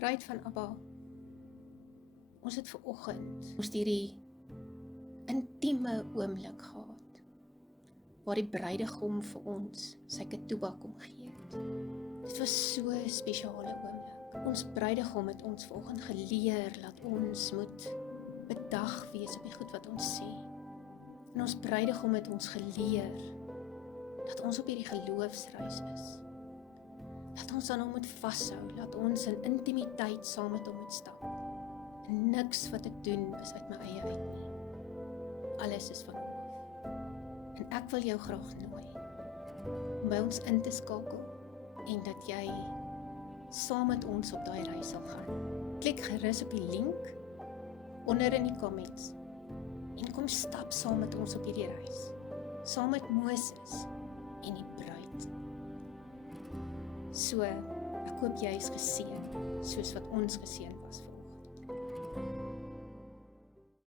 Bruid van Abba, ons het vanoggend ons hierdie intieme oomblik gehad, waar die bruidegom vir ons sy ketubah kom gee het. Dit was so 'n spesiale oomblik. Ons bruidegom het ons vanoggend geleer dat ons moet bedag wees op die goed wat ons sê. En ons bruidegom het ons geleer dat ons op hierdie geloofsreis is. Dat ons aan hom moet vashou, dat ons in intimiteit saam met hom moet stap. En niks wat ek doen is uit my eie uit nie. Alles is van hom af. En ek wil jou graag nooi om by ons in te skakel en dat jy saam met ons op daai reis sal gaan. Klik gerus op die link onder in die comments en kom stap saam met ons op hierdie reis. Saam met Moses en die bruid. So, ek hoop jy is geseën, soos wat ons geseën was.